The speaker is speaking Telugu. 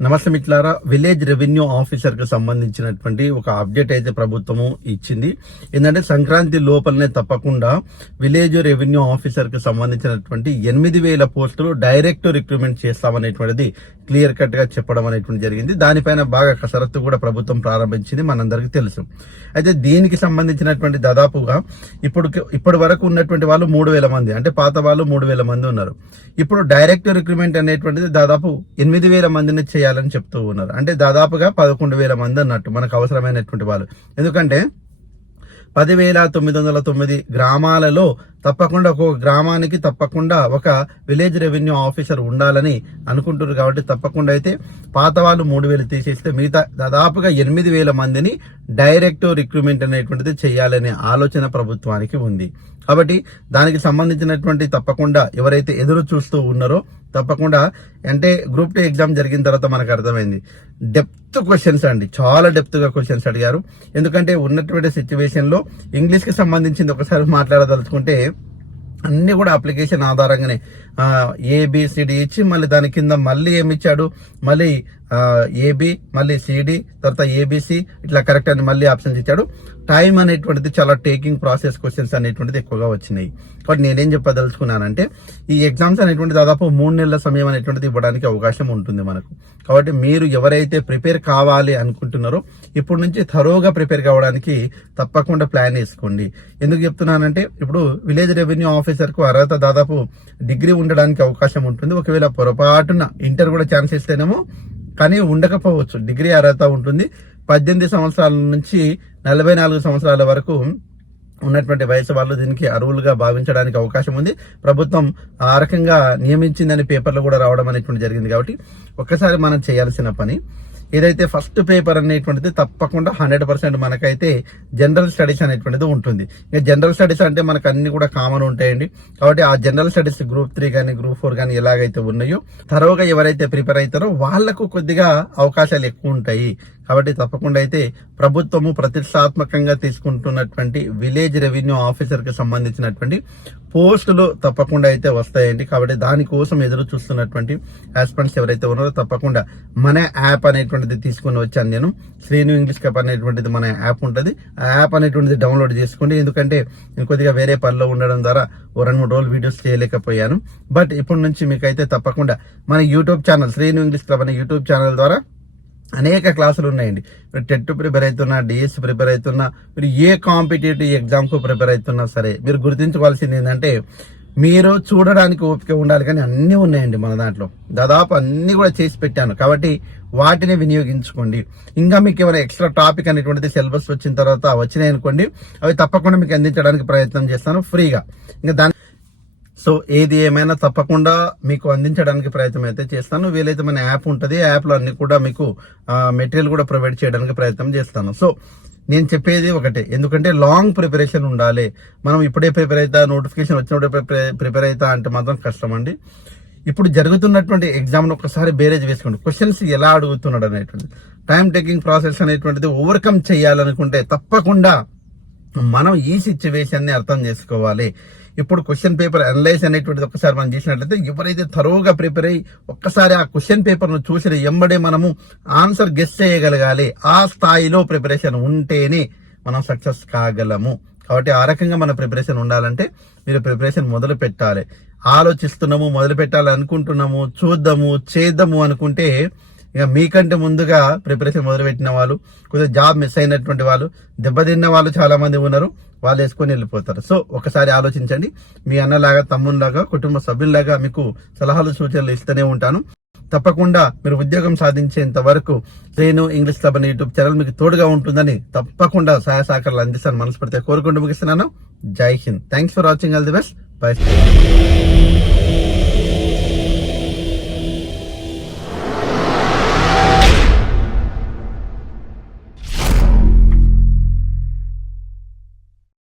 నమస్తే మిట్లారా విలేజ్ రెవెన్యూ ఆఫీసర్కి సంబంధించినటువంటి ఒక అప్డేట్ అయితే ప్రభుత్వము ఇచ్చింది. ఏంటంటే సంక్రాంతి లోపలనే తప్పకుండా విలేజ్ రెవెన్యూ ఆఫీసర్కి సంబంధించినటువంటి ఎనిమిది వేల పోస్టులు డైరెక్ట్ రిక్రూట్మెంట్ చేస్తామనేటువంటిది క్లియర్ కట్గా చెప్పడం అనేటువంటి జరిగింది. దానిపైన బాగా కసరత్తు కూడా ప్రభుత్వం ప్రారంభించింది మనందరికీ తెలుసు. అయితే దీనికి సంబంధించినటువంటి దాదాపుగా ఇప్పుడు ఇప్పటి వరకు ఉన్నటువంటి వాళ్ళు మూడు వేల మంది అంటే పాత వాళ్ళు మూడు వేల మంది ఉన్నారు. ఇప్పుడు డైరెక్ట్ రిక్రూట్మెంట్ అనేటువంటిది దాదాపు ఎనిమిది వేల మందిని చేయాలని చెప్తూ ఉన్నారు. అంటే దాదాపుగా పదకొండు వేల మంది అన్నట్టు మనకు అవసరమైనటువంటి వాళ్ళు. ఎందుకంటే పదివేల తొమ్మిది వందల తొమ్మిది గ్రామాలలో తప్పకుండా ఒక గ్రామానికి తప్పకుండా ఒక విలేజ్ రెవెన్యూ ఆఫీసర్ ఉండాలని అనుకుంటున్నారు కాబట్టి తప్పకుండా అయితే పాత వాళ్ళు మూడు వేలు తీసేస్తే మిగతా దాదాపుగా ఎనిమిది వేల మందిని డైరెక్ట్ రిక్రూట్మెంట్ అనేటువంటిది చేయాలనే ఆలోచన ప్రభుత్వానికి ఉంది. కాబట్టి దానికి సంబంధించినటువంటి తప్పకుండా ఎవరైతే ఎదురు చూస్తూ ఉన్నారో తప్పకుండా. అంటే గ్రూప్ టూ ఎగ్జామ్ జరిగిన తర్వాత మనకు అర్థమైంది. డెప్త్ క్వశ్చన్స్ అండి. చాలా డెప్త్గా క్వశ్చన్స్ అడిగారు. ఎందుకంటే ఉన్నటువంటి సిచ్యువేషన్లో ఇంగ్లీష్కి సంబంధించింది ఒకసారి మాట్లాడదలుచుకుంటే అన్నీ కూడా అప్లికేషన్ ఆధారంగానే ఏబిసిడి ఇచ్చి మళ్ళీ దాని కింద మళ్ళీ ఏమి ఇచ్చాడు? మళ్ళీ ఏబి మళ్ళీ సిడి తర్వాత ఏబిసి ఇట్లా కరెక్ట్ అని మళ్ళీ ఆప్షన్స్ ఇచ్చాడు. టైం అనేటువంటిది చాలా టేకింగ్ ప్రాసెస్ క్వశ్చన్స్ అనేటువంటిది ఎక్కువగా వచ్చినాయి. కాబట్టి నేనేం చెప్పదలుచుకున్నానంటే ఈ ఎగ్జామ్స్ అనేటువంటి దాదాపు మూడు నెలల సమయం అనేటువంటిది ఇవ్వడానికి అవకాశం ఉంటుంది మనకు. కాబట్టి మీరు ఎవరైతే ప్రిపేర్ కావాలి అనుకుంటున్నారో ఇప్పటి నుంచి థరోగా ప్రిపేర్ కావడానికి తప్పకుండా ప్లాన్ వేసుకోండి. ఎందుకు చెప్తున్నానంటే ఇప్పుడు విలేజ్ రెవెన్యూ ఆఫీసర్కు అర్హత దాదాపు డిగ్రీ ఉండడానికి అవకాశం ఉంటుంది. ఒకవేళ పొరపాటున ఇంటర్ కూడా ఛాన్స్ ఇస్తేనేమో కానీ ఉండకపోవచ్చు. డిగ్రీ అర్హత ఉంటుంది. పద్దెనిమిది సంవత్సరాల నుంచి నలభై నాలుగు సంవత్సరాల వరకు ఉన్నటువంటి వయసు వాళ్ళు దీనికి అరువులుగా భావించడానికి అవకాశం ఉంది. ప్రభుత్వం ఆ రకంగా నియమించిందని పేపర్లు కూడా రావడం అనేటువంటి జరిగింది కాబట్టి ఒక్కసారి మనం చేయాల్సిన పని ఏదైతే ఫస్ట్ పేపర్ అనేటువంటిది తప్పకుండా హండ్రెడ్ పర్సెంట్ మనకైతే జనరల్ స్టడీస్ అనేటువంటిది ఉంటుంది. ఇక జనరల్ స్టడీస్ అంటే మనకు అన్ని కూడా కామన్ ఉంటాయండి. కాబట్టి ఆ జనరల్ స్టడీస్ గ్రూప్ త్రీ కానీ గ్రూప్ ఫోర్ కానీ ఎలాగైతే ఉన్నాయో తరువుగా ఎవరైతే ప్రిపేర్ అవుతారో వాళ్ళకు కొద్దిగా అవకాశాలు ఎక్కువ ఉంటాయి. కాబట్టి తప్పకుండా అయితే ప్రభుత్వము ప్రతిష్టాత్మకంగా తీసుకుంటున్నటువంటి విలేజ్ రెవెన్యూ ఆఫీసర్కి సంబంధించినటువంటి పోస్టులు తప్పకుండా అయితే వస్తాయండి. కాబట్టి దానికోసం ఎదురు చూస్తున్నటువంటి ఆస్పిరెంట్స్ ఎవరైతే ఉన్నారో తప్పకుండా మన యాప్ అనేటువంటి అనేటువంటిది తీసుకుని వచ్చాను నేను. శ్రీను ఇంగ్లీష్ కప్ అనేటువంటిది మన యాప్ ఉంటుంది. ఆ యాప్ అనేటువంటిది డౌన్లోడ్ చేసుకోండి. ఎందుకంటే నేను కొద్దిగా వేరే పనిలో ఉండడం ద్వారా ఓ రెండు మూడు రోజులు వీడియోస్ చేయలేకపోయాను. బట్ ఇప్పటి నుంచి మీకు అయితే తప్పకుండా మన YouTube channel Srinu English club అనే యూట్యూబ్ ఛానల్ ద్వారా అనేక క్లాసులు ఉన్నాయండి. మీరు టెట్ ప్రిపేర్ అవుతున్నా డిఎస్ ప్రిపేర్ అవుతున్నా మీరు ఏ కాంపిటేటివ్ ఎగ్జామ్కు ప్రిపేర్ అవుతున్నా సరే మీరు గుర్తించుకోవాల్సింది ఏంటంటే మీరు చూడడానికి ఓపిక ఉండాలి కానీ అన్నీ ఉన్నాయండి మన దాంట్లో. దాదాపు అన్ని కూడా చేసి పెట్టాను. కాబట్టి వాటిని వినియోగించుకోండి. ఇంకా మీకు ఏమైనా ఎక్స్ట్రా టాపిక్ అనేటువంటిది సిలబస్ వచ్చిన తర్వాత వచ్చినాయి అనుకోండి అవి తప్పకుండా మీకు అందించడానికి ప్రయత్నం చేస్తాను ఫ్రీగా. ఇంకా దాని సో ఏది ఏమైనా తప్పకుండా మీకు అందించడానికి ప్రయత్నం అయితే చేస్తాను. వీలైతే మన యాప్ ఉంటుంది. యాప్లో అన్ని కూడా మీకు మెటీరియల్ కూడా ప్రొవైడ్ చేయడానికి ప్రయత్నం చేస్తాను. సో నేను చెప్పేది ఒకటే. ఎందుకంటే లాంగ్ ప్రిపరేషన్ ఉండాలి. మనం ఇప్పుడే ప్రిపేర్ అవుతా నోటిఫికేషన్ వచ్చినప్పుడే ప్రిపేర్ అవుతా అంటే మాత్రం కష్టం అండి. ఇప్పుడు జరుగుతున్నటువంటి ఎగ్జామ్ను ఒకసారి బేరేజ్ వేసుకోండి. క్వశ్చన్స్ ఎలా అడుగుతున్నాడు అనేటువంటి టైం టేకింగ్ ప్రాసెస్ అనేటువంటిది ఓవర్కమ్ చేయాలనుకుంటే తప్పకుండా మనం ఈ సిచ్యువేషన్ని అర్థం చేసుకోవాలి. ఇప్పుడు క్వశ్చన్ పేపర్ అనలైజ్ అనేటువంటిది ఒకసారి మనం చేసినట్లయితే ఎవరైతే తరువుగా ప్రిపేర్ అయ్యి ఒక్కసారి ఆ క్వశ్చన్ పేపర్ను చూసిన ఎంబడే మనము ఆన్సర్ గెస్ చేయగలగాలి. ఆ స్థాయిలో ప్రిపరేషన్ ఉంటేనే మనం సక్సెస్ కాగలము. కాబట్టి ఆ రకంగా మన ప్రిపరేషన్ ఉండాలంటే మీరు ప్రిపరేషన్ మొదలు పెట్టాలి. ఆలోచిస్తున్నాము మొదలు పెట్టాలి అనుకుంటున్నాము చూద్దాము చేద్దాము అనుకుంటే ఇక మీకంటే ముందుగా ప్రిపరేషన్ మొదలుపెట్టిన వాళ్ళు కొద్దిగా జాబ్ మిస్ అయినటువంటి వాళ్ళు దెబ్బతిన్న వాళ్ళు చాలా మంది ఉన్నారు. వాళ్ళు వేసుకొని వెళ్ళిపోతారు. సో ఒకసారి ఆలోచించండి. మీ అన్నలాగా తమ్మునిలాగా కుటుంబ సభ్యుల్లాగా మీకు సలహాలు సూచనలు ఇస్తూనే ఉంటాను. తప్పకుండా మీరు ఉద్యోగం సాధించేంత వరకు శ్రేణు ఇంగ్లీష్ క్లబ్ అనే యూట్యూబ్ ఛానల్ మీకు తోడుగా ఉంటుందని తప్పకుండా సహాయ సహకారాలు అందిస్తాను. మనస్ఫూర్తిగా కోరుకుంటూ ముగిస్తున్నాను. Jai Hind. Thanks for watching all the best bye